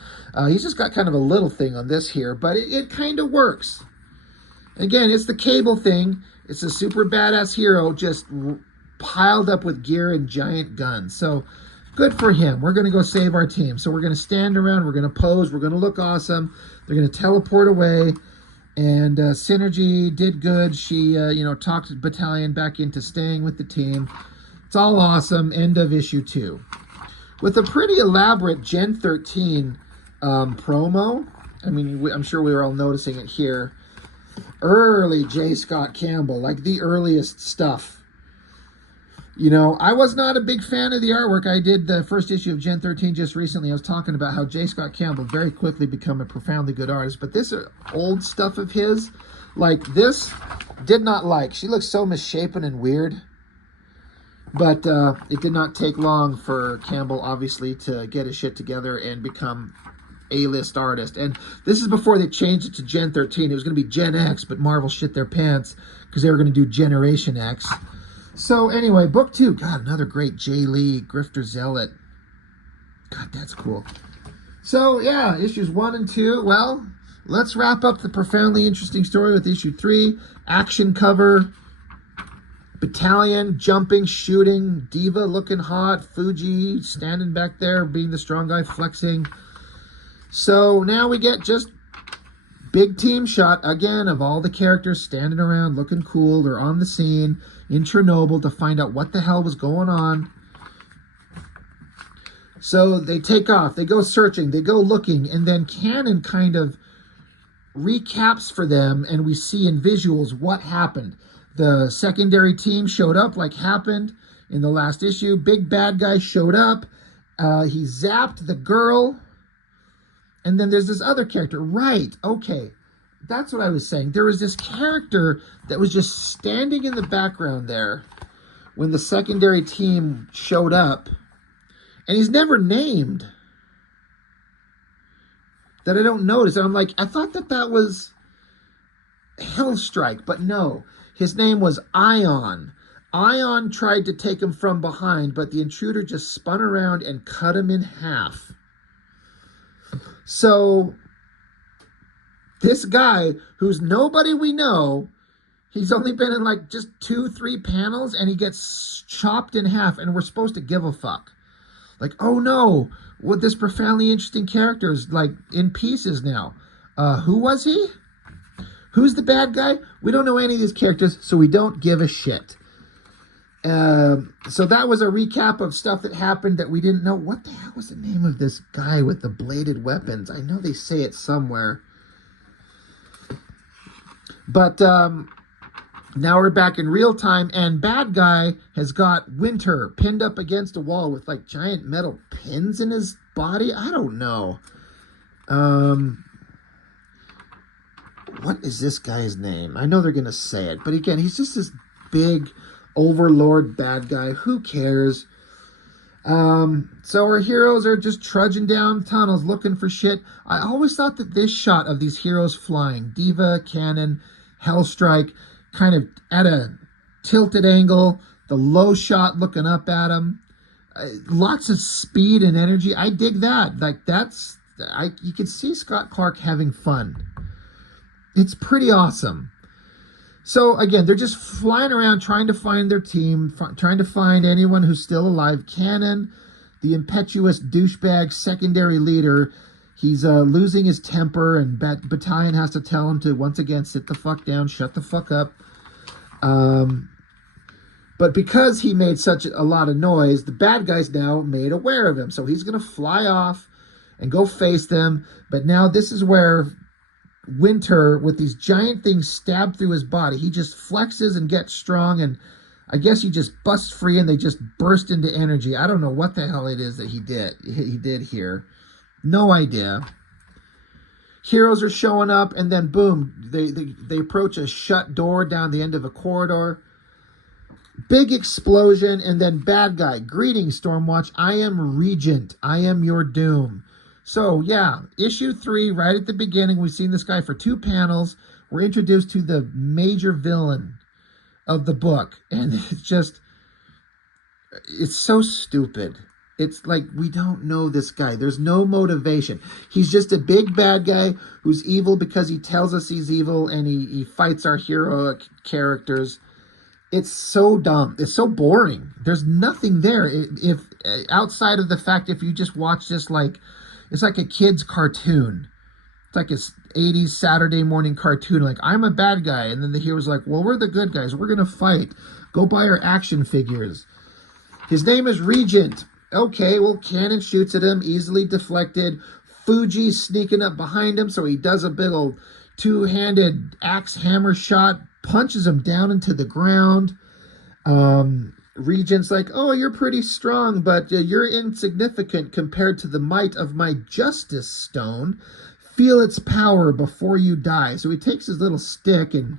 He's just got kind of a little thing on this here, but it kind of works. Again, it's the Cable thing. It's a super badass hero just piled up with gear and giant guns. So, good for him. We're going to go save our team. So, we're going to stand around. We're going to pose. We're going to look awesome. They're going to teleport away. And Synergy did good. She, talked Battalion back into staying with the team. It's all awesome. End of issue 2. With a pretty elaborate Gen 13 promo. I mean, I'm sure we were all noticing it here. Early J. Scott Campbell, like the earliest stuff. You know, I was not a big fan of the artwork. I did the first issue of Gen 13 just recently. I was talking about how J. Scott Campbell very quickly become a profoundly good artist. But this old stuff of his, like this, did not like. She looks so misshapen and weird. But it did not take long for Campbell, obviously, to get his shit together and become A-list artist. And this is before they changed it to Gen 13. It was going to be Gen X, but Marvel shit their pants because they were going to do Generation X. So anyway, book 2. God, another great Jay Lee, Grifter Zealot. God, that's cool. So yeah, issues 1 and 2. Well, let's wrap up the profoundly interesting story with issue 3. Action cover. Battalion, jumping, shooting. Diva looking hot. Fuji standing back there, being the strong guy, flexing. So now we get just big team shot again of all the characters standing around looking cool. They're on the scene in Chernobyl to find out what the hell was going on. So they take off. They go searching. They go looking. And then Cannon kind of recaps for them, and we see in visuals what happened. The secondary team showed up like happened in the last issue. Big bad guy showed up. He zapped the girl. And then there's this other character. Right, okay. That's what I was saying. There was this character that was just standing in the background there when the secondary team showed up. And he's never named. That I don't notice. And I'm like, I thought that was Hellstrike, but no. His name was Ion. Ion tried to take him from behind, but the intruder just spun around and cut him in half. So, this guy, who's nobody we know, he's only been in like just 2-3 panels, and he gets chopped in half, and we're supposed to give a fuck. Like, oh no, what this profoundly interesting character is like in pieces now. Who was he? Who's the bad guy? We don't know any of these characters, so we don't give a shit. So that was a recap of stuff that happened that we didn't know. What the hell was the name of this guy with the bladed weapons? I know they say it somewhere. But now we're back in real time, and bad guy has got Winter pinned up against a wall with like giant metal pins in his body. I don't know. What is this guy's name? I know they're going to say it, but again, he's just this big overlord bad guy. Who cares? So our heroes are just trudging down tunnels looking for shit. I always thought that this shot of these heroes flying, Diva, Cannon, Hellstrike, kind of at a tilted angle, the low shot looking up at them, lots of speed and energy. I dig that. Like you can see Scott Clark having fun. It's pretty awesome. So again, they're just flying around trying to find their team, trying to find anyone who's still alive. Cannon, the impetuous douchebag secondary leader, he's losing his temper, and Battalion has to tell him to once again sit the fuck down, shut the fuck up. But because he made such a lot of noise, the bad guys now made aware of him. So he's going to fly off and go face them. But now this is where Winter, with these giant things stabbed through his body, he just flexes and gets strong, and I guess he just busts free and they just burst into energy. I don't know what the hell it is that he did here. No idea. Heroes are showing up, and then boom, they approach a shut door down the end of a corridor. Big explosion, and then bad guy. Greetings, Stormwatch. I am Regent. I am your doom. So, yeah, issue 3, right at the beginning, we've seen this guy for 2 panels. We're introduced to the major villain of the book, and it's so stupid. It's like, we don't know this guy. There's no motivation. He's just a big bad guy who's evil because he tells us he's evil, and he fights our heroic characters. It's so dumb. It's so boring. There's nothing there. If outside of the fact, if you just watch this, like, it's like a kid's cartoon. It's like a 80s Saturday morning cartoon. Like, I'm a bad guy. And then the hero's like, well, we're the good guys. We're going to fight. Go buy our action figures. His name is Regent. Okay, well, Cannon shoots at him. Easily deflected. Fuji's sneaking up behind him. So he does a big old two-handed axe hammer shot. Punches him down into the ground. Regent's like, oh, you're pretty strong, but you're insignificant compared to the might of my justice stone. Feel its power before you die. So he takes his little stick and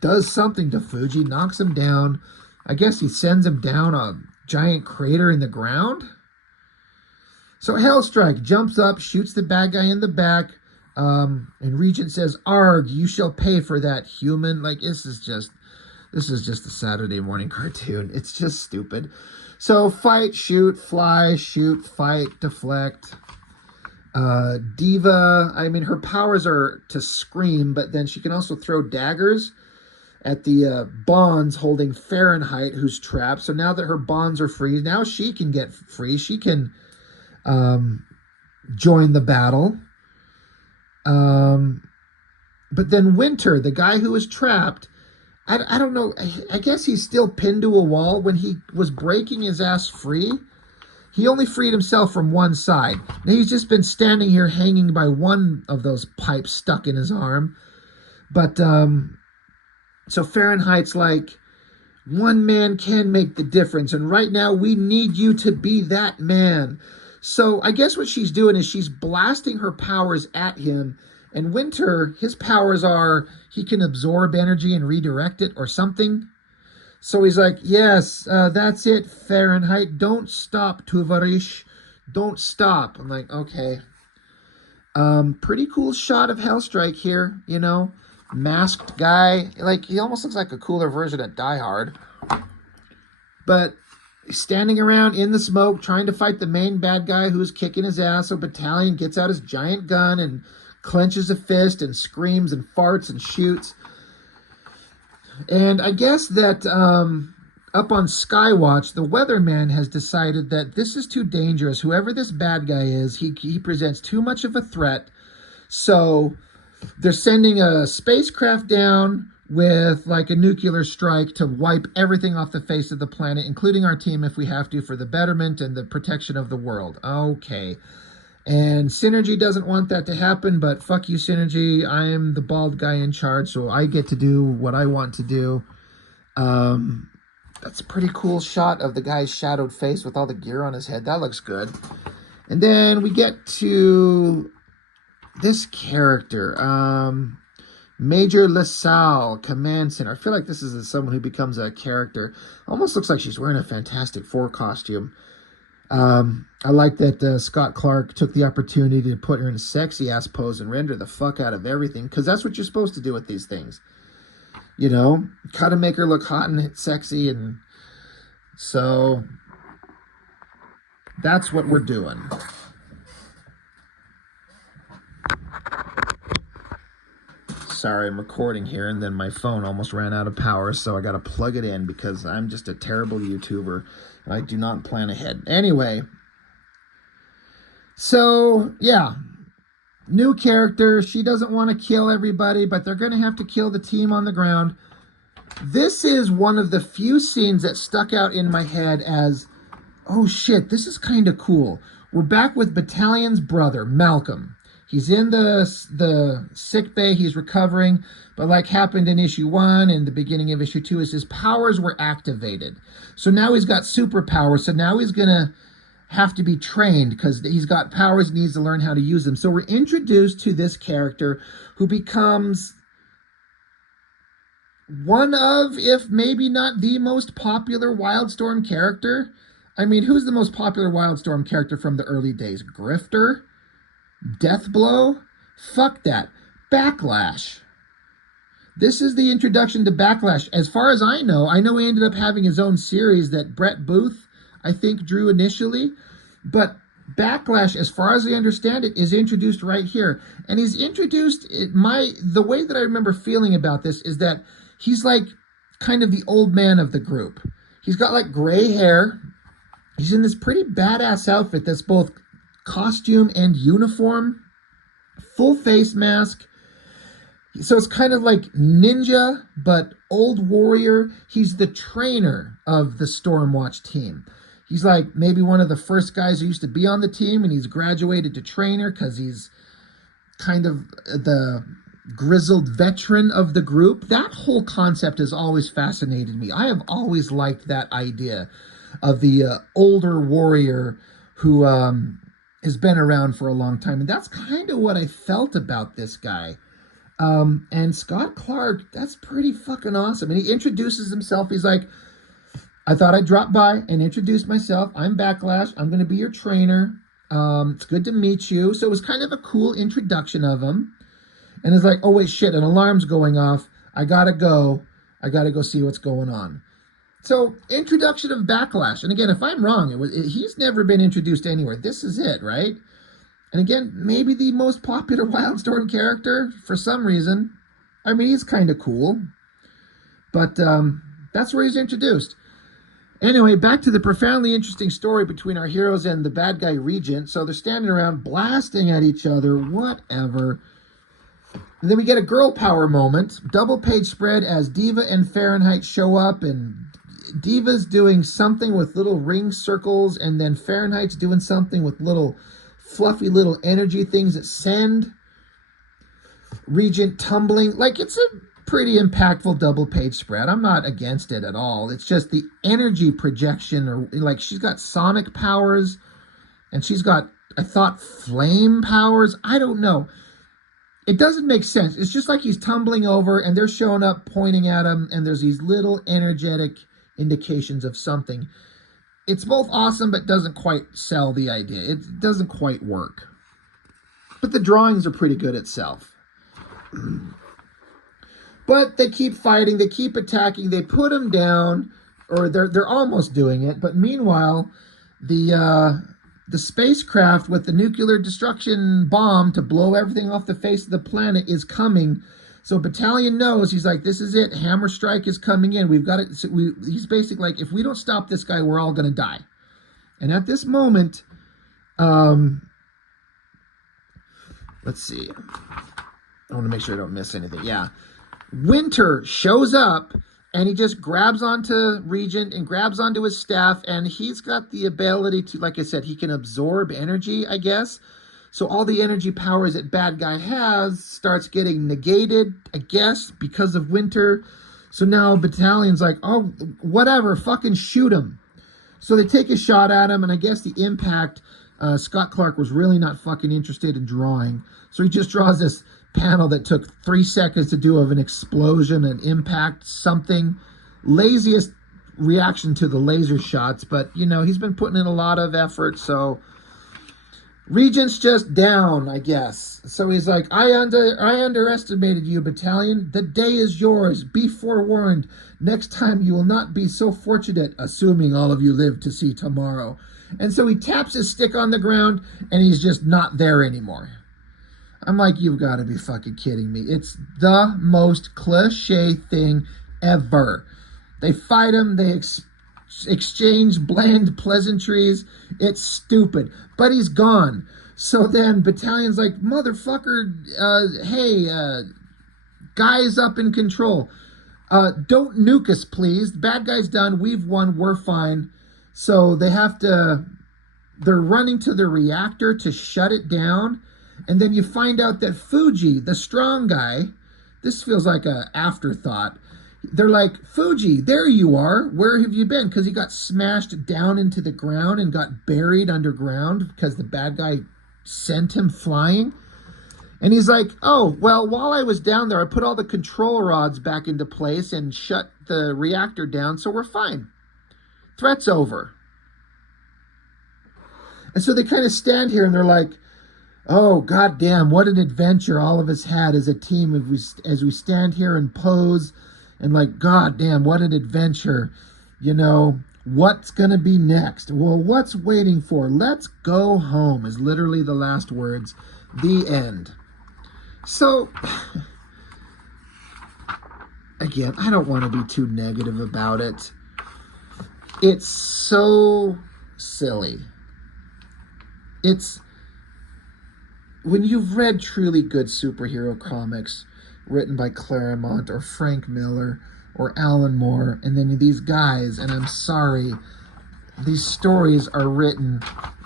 does something to Fuji, knocks him down. I guess he sends him down a giant crater in the ground. So Hellstrike jumps up, shoots the bad guy in the back. And Regent says, "Arg, you shall pay for that, human." Like, this is just a Saturday morning cartoon. It's just stupid. So fight, shoot, fly, shoot, fight, deflect. Diva, I mean, her powers are to scream, but then she can also throw daggers at the bonds holding Fahrenheit, who's trapped. So now that her bonds are free, now she can get free. She can join the battle. But then Winter, the guy who was trapped, I don't know, I guess he's still pinned to a wall. When he was breaking his ass free, he only freed himself from one side. Now he's just been standing here hanging by one of those pipes stuck in his arm. But, so Fahrenheit's like, one man can make the difference, and right now we need you to be that man. So I guess what she's doing is she's blasting her powers at him. And Winter, his powers are he can absorb energy and redirect it or something. So he's like, yes, that's it, Fahrenheit. Don't stop, Tuvarish. Don't stop. I'm like, okay. Pretty cool shot of Hellstrike here, you know. Masked guy. Like, he almost looks like a cooler version of Die Hard. But standing around in the smoke, trying to fight the main bad guy who's kicking his ass. So Battalion gets out his giant gun and clenches a fist and screams and farts and shoots. And I guess that up on Skywatch, the weatherman has decided that this is too dangerous. Whoever this bad guy is, he presents too much of a threat. So they're sending a spacecraft down with like a nuclear strike to wipe everything off the face of the planet, including our team if we have to, for the betterment and the protection of the world. Okay. And Synergy doesn't want that to happen, but fuck you, Synergy. I am the bald guy in charge, so I get to do what I want to do. That's a pretty cool shot of the guy's shadowed face with all the gear on his head. That looks good. And then we get to this character, Major LaSalle, Command Center. I feel like this is someone who becomes a character. Almost looks like she's wearing a Fantastic Four costume. I like that Scott Clark took the opportunity to put her in a sexy-ass pose and render the fuck out of everything, because that's what you're supposed to do with these things. You know? Kind of make her look hot and sexy, and so that's what we're doing. Sorry, I'm recording here, and then my phone almost ran out of power, so I got to plug it in because I'm just a terrible YouTuber, and I do not plan ahead. Anyway, so, yeah, new character. She doesn't want to kill everybody, but they're going to have to kill the team on the ground. This is one of the few scenes that stuck out in my head as, oh shit, this is kind of cool. We're back with Battalion's brother, Malcolm. He's in the sick bay, he's recovering, but like happened in issue 1 and the beginning of issue 2 is his powers were activated. So now he's got superpowers, so now he's going to have to be trained because he's got powers, needs to learn how to use them. So we're introduced to this character who becomes one of, if maybe not the most popular Wildstorm character. I mean, who's the most popular Wildstorm character from the early days? Grifter? Deathblow? Fuck that. Backlash. This is the introduction to Backlash. As far as I know he ended up having his own series that Brett Booth, I think, drew initially. But Backlash, as far as I understand it, is introduced right here. And he's introduced, the way that I remember feeling about this is that he's like kind of the old man of the group. He's got like gray hair. He's in this pretty badass outfit that's both costume and uniform, full face mask. So it's kind of like ninja, but old warrior. He's the trainer of the Stormwatch team. He's like maybe one of the first guys who used to be on the team, and he's graduated to trainer because he's kind of the grizzled veteran of the group. That whole concept has always fascinated me. I have always liked that idea of the older warrior who has been around for a long time. And that's kind of what I felt about this guy. And Scott Clark, that's pretty fucking awesome. And he introduces himself. He's like, I thought I'd drop by and introduce myself. I'm Backlash. I'm going to be your trainer. It's good to meet you. So it was kind of a cool introduction of him. And it's like, oh, wait, shit, an alarm's going off. I got to go see what's going on. So, introduction of Backlash. And again, if I'm wrong, he's never been introduced anywhere. This is it, right? And again, maybe the most popular Wildstorm character for some reason. I mean, he's kind of cool. But that's where he's introduced. Anyway, back to the profoundly interesting story between our heroes and the bad guy Regent. So they're standing around blasting at each other, whatever. And then we get a girl power moment. Double page spread as Diva and Fahrenheit show up, and Diva's doing something with little ring circles, and then Fahrenheit's doing something with little fluffy little energy things that send Regent tumbling. Like, it's a pretty impactful double page spread. I'm not against it at all. It's just the energy projection, or like she's got sonic powers and she's got, I thought, flame powers. I don't know. It doesn't make sense. It's just like he's tumbling over and they're showing up pointing at him, and there's these little energetic indications of something. It's both awesome but doesn't quite sell the idea. It doesn't quite work. But the drawings are pretty good itself. But they keep fighting, they keep attacking, they put him down, or they're almost doing it. But meanwhile, the spacecraft with the nuclear destruction bomb to blow everything off the face of the planet is coming. So Battalion knows, he's like, this is it. Hammer Strike is coming in. We've got it. So he's basically like, if we don't stop this guy, we're all going to die. And at this moment, let's see. I want to make sure I don't miss anything. Yeah. Winter shows up, and he just grabs onto Regent and grabs onto his staff, and he's got the ability to, like I said, he can absorb energy, I guess. So all the energy powers that bad guy has starts getting negated, I guess, because of Winter. So now Battalion's like, oh, whatever, fucking shoot him. So they take a shot at him, and I guess the impact, Scott Clark was really not fucking interested in drawing. So he just draws this panel that took 3 seconds to do of an explosion, an impact, something. Laziest reaction to the laser shots, but, you know, he's been putting in a lot of effort, so Regent's just down, I guess. So he's like, I underestimated you, Battalion. The day is yours. Be forewarned. Next time you will not be so fortunate, assuming all of you live to see tomorrow. And so he taps his stick on the ground, and he's just not there anymore. I'm like, you've got to be fucking kidding me. It's the most cliche thing ever. They fight him, they exchange bland pleasantries. It's stupid. But he's gone. So then Battalion's like, motherfucker, hey, guys up in control. Don't nuke us, please. The bad guy's done. We've won. We're fine. So they're running to the reactor to shut it down. And then you find out that Fuji, the strong guy, this feels like an afterthought. They're like, Fuji, there you are. Where have you been? Because he got smashed down into the ground and got buried underground because the bad guy sent him flying. And he's like, oh, well, while I was down there, I put all the control rods back into place and shut the reactor down, so we're fine. Threat's over. And so they kind of stand here and they're like, oh, goddamn, what an adventure all of us had as a team as we stand here and pose and like, goddamn, what an adventure. You know, what's going to be next? Well, what's waiting for? Let's go home is literally the last words. The end. So, again, I don't want to be too negative about it. It's so silly. It's, when you've read truly good superhero comics written by Claremont or Frank Miller or Alan Moore, and then these guys, and I'm sorry, these stories are written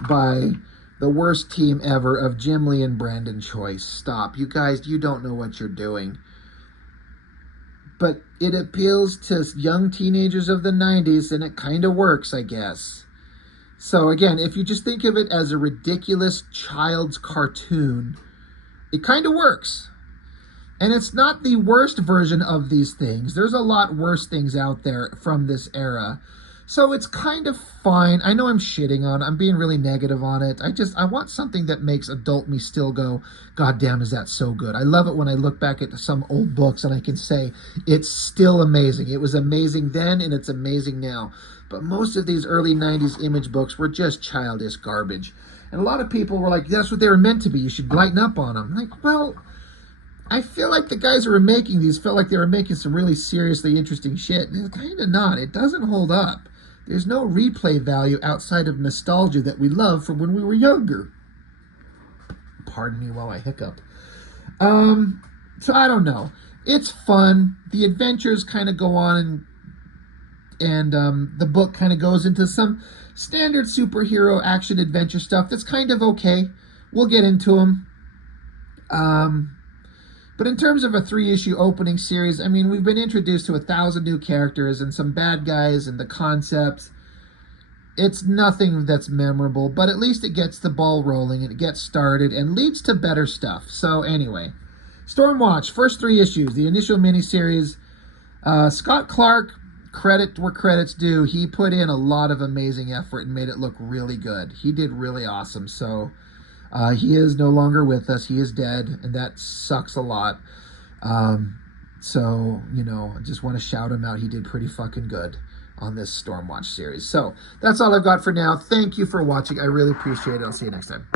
by the worst team ever of Jim Lee and Brandon Choi. Stop. You guys, you don't know what you're doing. But it appeals to young teenagers of the 90s, and it kind of works, I guess. So again, if you just think of it as a ridiculous child's cartoon, it kind of works. And it's not the worst version of these things. There's a lot worse things out there from this era. So it's kind of fine. I know I'm shitting on it. I'm being really negative on it. I want something that makes adult me still go, God damn, is that so good? I love it when I look back at some old books and I can say, it's still amazing. It was amazing then and it's amazing now. But most of these early 90s Image books were just childish garbage. And a lot of people were like, that's what they were meant to be. You should lighten up on them. Like, well, I feel like the guys who were making these felt like they were making some really seriously interesting shit. And it's kind of not. It doesn't hold up. There's no replay value outside of nostalgia that we love from when we were younger. Pardon me while I hiccup. So I don't know. It's fun. The adventures kind of go on, and the book kind of goes into some standard superhero action adventure stuff that's kind of okay. We'll get into them. But in terms of a 3-issue opening series, I mean, we've been introduced to 1,000 new characters and some bad guys and the concepts. It's nothing that's memorable, but at least it gets the ball rolling and it gets started and leads to better stuff. So anyway, Stormwatch, first 3 issues, the initial miniseries. Scott Clark, credit where credit's due. He put in a lot of amazing effort and made it look really good. He did really awesome. So he is no longer with us. He is dead, and that sucks a lot. So, you know, I just want to shout him out. He did pretty fucking good on this Stormwatch series. So that's all I've got for now. Thank you for watching. I really appreciate it. I'll see you next time.